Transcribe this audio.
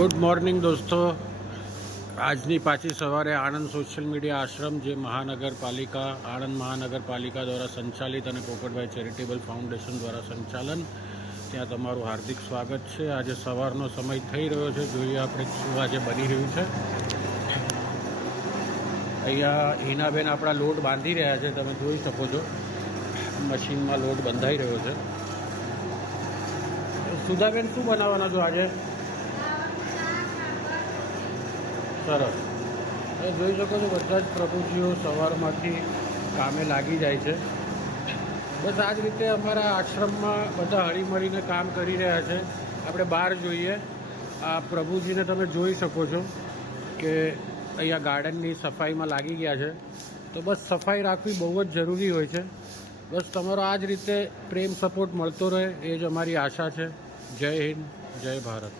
Good morning દોસ્તો, આજની પાછી સવારે આણંદ સોશિયલ મીડિયા આશ્રમ જે આણંદ મહાનગરપાલિકા દ્વારા સંચાલિત અને પોપટભાઈ ચેરિટેબલ ફાઉન્ડેશન દ્વારા સંચાલન, ત્યાં તમારું હાર્દિક સ્વાગત છે। આજે સવારનો સમય થઈ રહ્યો છે, જોઈએ આપણે શું આજે બની રહ્યું છે। અહીંયા હિનાબેન આપણા લોટ બાંધી રહ્યા છે, તમે જોઈ શકો છો મશીનમાં લોટ બંધાઈ રહ્યો છે। સુધાબેન શું બનાવવાના છો આજે? સરસ, એ જોઈ શકો છો બધા જ પ્રભુજીઓ સવારમાંથી કામે લાગી જાય છે। બસ આ જ રીતે અમારા આશ્રમમાં બધા હળીમળીને કામ કરી રહ્યા છે। આપણે બહાર જોઈએ, આ પ્રભુજીને તમે જોઈ શકો છો કે અહીંયા ગાર્ડનની સફાઈમાં લાગી ગયા છે। તો બસ સફાઈ રાખવી બહુ જ જરૂરી હોય છે। બસ તમારો આ જ રીતે પ્રેમ સપોર્ટ મળતો રહે એ જ અમારી આશા છે। જય હિન્દ, જય ભારત।